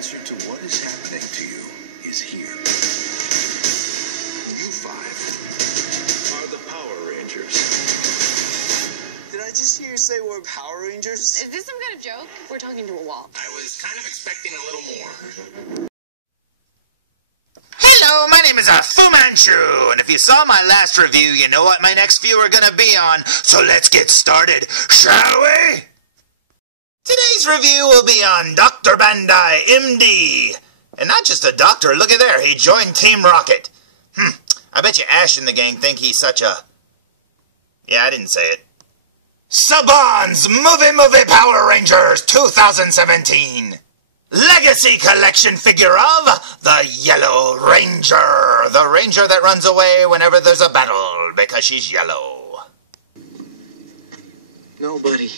answer to what is happening to you is here. You five are the Power Rangers. Did I just hear you say we're Power Rangers? Is this some kind of joke? We're talking to a wall. I was kind of expecting a little more. Hello, my name is Fu Manchu, and if you saw my last review, you know what my next view are gonna be on, so let's get started, shall we? Today's review will be on Dr. Bandai, MD. And not just a doctor, look at there, he joined Team Rocket. I bet you Ash and the gang think he's such a... Yeah, I didn't say it. Saban's Movie Power Rangers 2017. Legacy Collection figure of the Yellow Ranger. The ranger that runs away whenever there's a battle because she's yellow. Nobody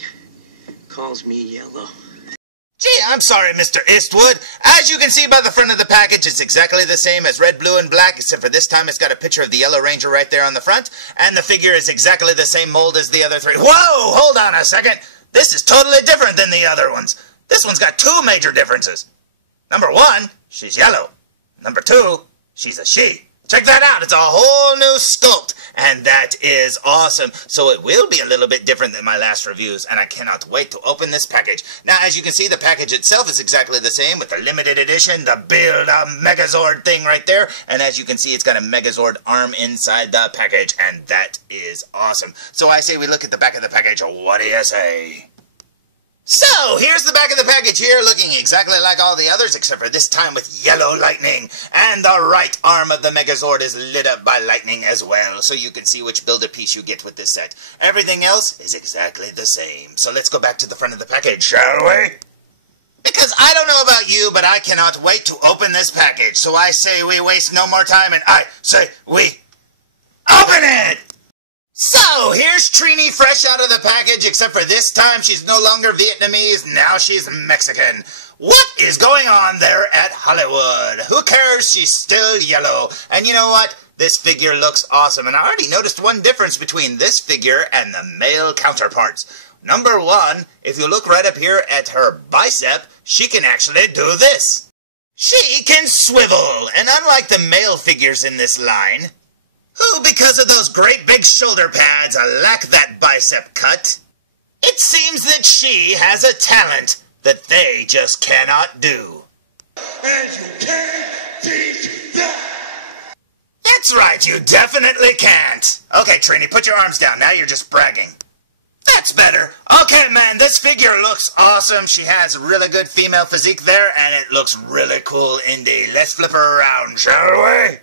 calls me yellow. Gee, I'm sorry, Mr. Eastwood. As you can see by the front of the package, it's exactly the same as red, blue, and black, except for this time it's got a picture of the Yellow Ranger right there on the front, and the figure is exactly the same mold as the other three. Whoa! Hold on a second. This is totally different than the other ones. This one's got two major differences. Number one, she's yellow. Number two, she's a she. Check that out. It's a whole new sculpt, and that is awesome. So it will be a little bit different than my last reviews, and I cannot wait to open this package. Now, as you can see, the package itself is exactly the same with the limited edition, the Build a Megazord thing right there. And as you can see, it's got a Megazord arm inside the package, and that is awesome. So I say we look at the back of the package. What do you say? So, here's the back of the package here, looking exactly like all the others, except for this time with yellow lightning. And the right arm of the Megazord is lit up by lightning as well, so you can see which Build-A-Piece you get with this set. Everything else is exactly the same. So let's go back to the front of the package, shall we? Because I don't know about you, but I cannot wait to open this package. So I say we waste no more time, and I say we open it! So, here's Trini fresh out of the package, except for this time she's no longer Vietnamese, now she's Mexican. What is going on there at Hollywood? Who cares? She's still yellow. And you know what? This figure looks awesome, and I already noticed one difference between this figure and the male counterparts. Number one, if you look right up here at her bicep, she can actually do this. She can swivel, and unlike the male figures in this line, who, because of those great big shoulder pads, lack that bicep cut, it seems that she has a talent that they just cannot do. And you can't teach that! That's right, you definitely can't. Okay, Trini, put your arms down. Now you're just bragging. That's better. Okay, man, this figure looks awesome. She has a really good female physique there, and it looks really cool indeed. Let's flip her around, shall we?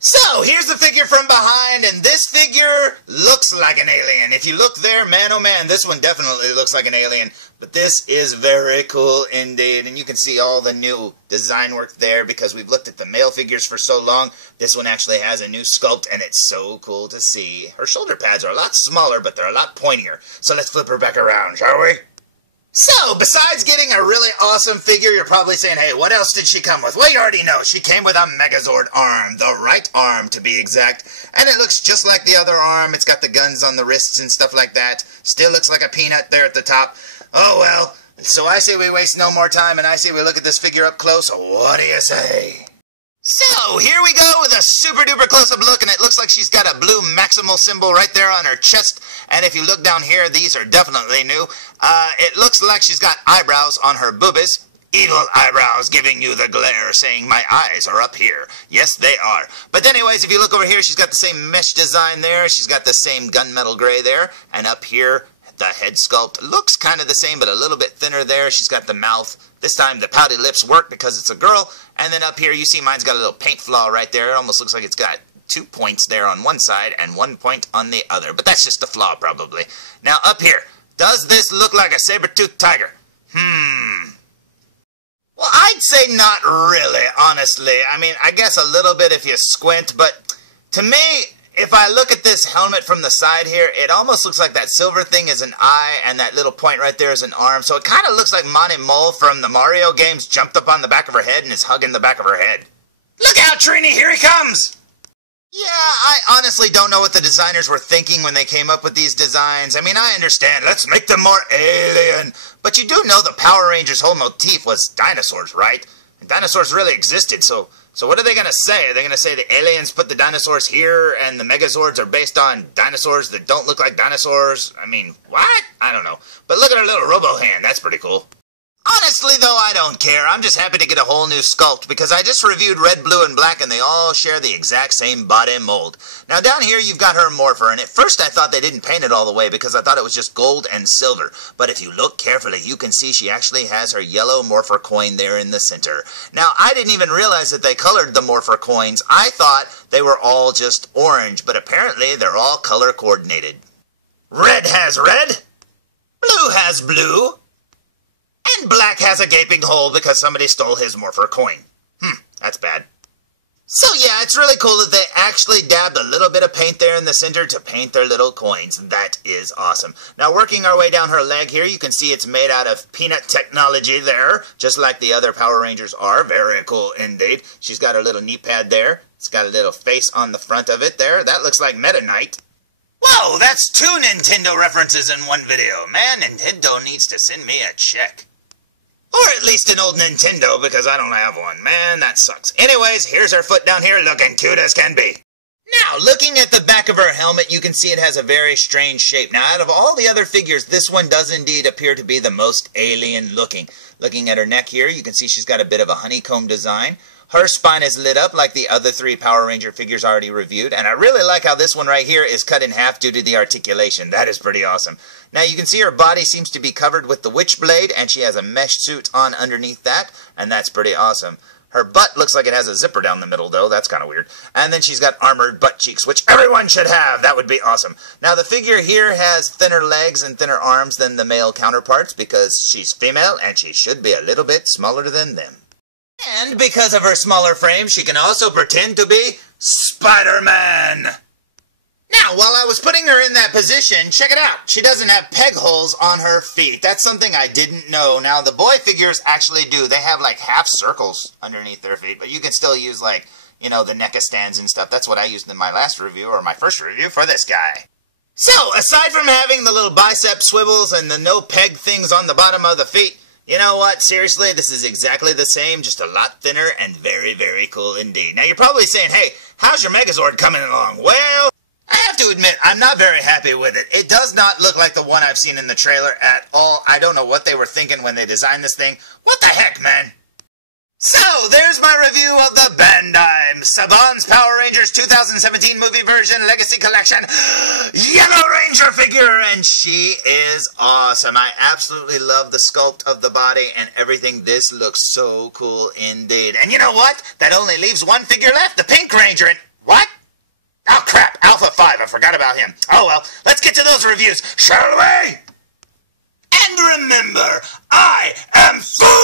So, here's the figure from behind, and this figure looks like an alien. If you look there, man oh man, this one definitely looks like an alien. But this is very cool indeed, and you can see all the new design work there because we've looked at the male figures for so long. This one actually has a new sculpt, and it's so cool to see. Her shoulder pads are a lot smaller, but they're a lot pointier. So let's flip her back around, shall we? So, besides getting a really awesome figure, you're probably saying, hey, what else did she come with? Well, you already know. She came with a Megazord arm, the right arm to be exact. And it looks just like the other arm. It's got the guns on the wrists and stuff like that. Still looks like a peanut there at the top. Oh, well. So I say we waste no more time, and I say we look at this figure up close. What do you say? So, here we go with a super-duper close-up look, and it looks like she's got a blue maximal symbol right there on her chest. And if you look down here, these are definitely new. It looks like she's got eyebrows on her boobies. Evil eyebrows giving you the glare, saying my eyes are up here. Yes, they are. But anyways, if you look over here, she's got the same mesh design there. She's got the same gunmetal gray there. And up here, the head sculpt looks kind of the same, but a little bit thinner there. She's got the mouth. This time the pouty lips work because it's a girl. And then up here you see mine's got a little paint flaw right there. It almost looks like it's got 2 points there on one side and 1 point on the other. But that's just a flaw probably. Now up here, does this look like a saber-toothed tiger? Well, I'd say not really, honestly. I mean, I guess a little bit if you squint, but to me, if I look at this helmet from the side here, it almost looks like that silver thing is an eye, and that little point right there is an arm. So it kind of looks like Monty Mole from the Mario games jumped up on the back of her head and is hugging the back of her head. Look out, Trini, here he comes! Yeah, I honestly don't know what the designers were thinking when they came up with these designs. I mean, I understand, let's make them more alien. But you do know the Power Rangers' whole motif was dinosaurs, right? And dinosaurs really existed, so what are they going to say? Are they going to say the aliens put the dinosaurs here and the Megazords are based on dinosaurs that don't look like dinosaurs? I mean, what? I don't know. But look at her little robo hand, that's pretty cool. Honestly, though, I don't care. I'm just happy to get a whole new sculpt because I just reviewed red, blue, and black, and they all share the exact same body mold. Now, down here, you've got her morpher, and at first I thought they didn't paint it all the way because I thought it was just gold and silver. But if you look carefully, you can see she actually has her yellow morpher coin there in the center. Now, I didn't even realize that they colored the morpher coins. I thought they were all just orange, but apparently they're all color coordinated. Red has red, blue has blue, and black has a gaping hole because somebody stole his morpher coin. That's bad. So yeah, it's really cool that they actually dabbed a little bit of paint there in the center to paint their little coins. That is awesome. Now working our way down her leg here, you can see it's made out of peanut technology there, just like the other Power Rangers are. Very cool indeed. She's got her little knee pad there. It's got a little face on the front of it there. That looks like Meta Knight. Whoa, that's 2 Nintendo references in one video. Man, Nintendo needs to send me a check. Or at least an old Nintendo, because I don't have one. Man, that sucks. Anyways, here's her foot down here looking cute as can be. Now, looking at the back of her helmet, you can see it has a very strange shape. Now, out of all the other figures, this one does indeed appear to be the most alien looking. Looking at her neck here, you can see she's got a bit of a honeycomb design. Her spine is lit up like the other 3 Power Ranger figures already reviewed, and I really like how this one right here is cut in half due to the articulation. That is pretty awesome. Now you can see her body seems to be covered with the Witchblade, and she has a mesh suit on underneath that, and that's pretty awesome. Her butt looks like it has a zipper down the middle, though. That's kind of weird. And then she's got armored butt cheeks, which everyone should have. That would be awesome. Now, the figure here has thinner legs and thinner arms than the male counterparts because she's female, and she should be a little bit smaller than them. And because of her smaller frame, she can also pretend to be Spider-Man. Now, while I was putting her in that position, check it out. She doesn't have peg holes on her feet. That's something I didn't know. Now, the boy figures actually do. They have, like, half circles underneath their feet, but you can still use, like, you know, the NECA stands and stuff. That's what I used in my last review, or my first review, for this guy. So, aside from having the little bicep swivels and the no peg things on the bottom of the feet, you know what? Seriously, this is exactly the same, just a lot thinner and very, very cool indeed. Now, you're probably saying, hey, how's your Megazord coming along? Well, I have to admit, I'm not very happy with it. It does not look like the one I've seen in the trailer at all. I don't know what they were thinking when they designed this thing. What the heck, man? So, there's my review of the Bandai Saban's Power Rangers 2017 movie version Legacy Collection Yellow Ranger figure, and she is awesome. I absolutely love the sculpt of the body and everything. This looks so cool indeed. And you know what? That only leaves one figure left, the Pink Ranger, and what? Oh crap, Alpha 5, I forgot about him. Oh well, let's get to those reviews, shall we? And remember, I am full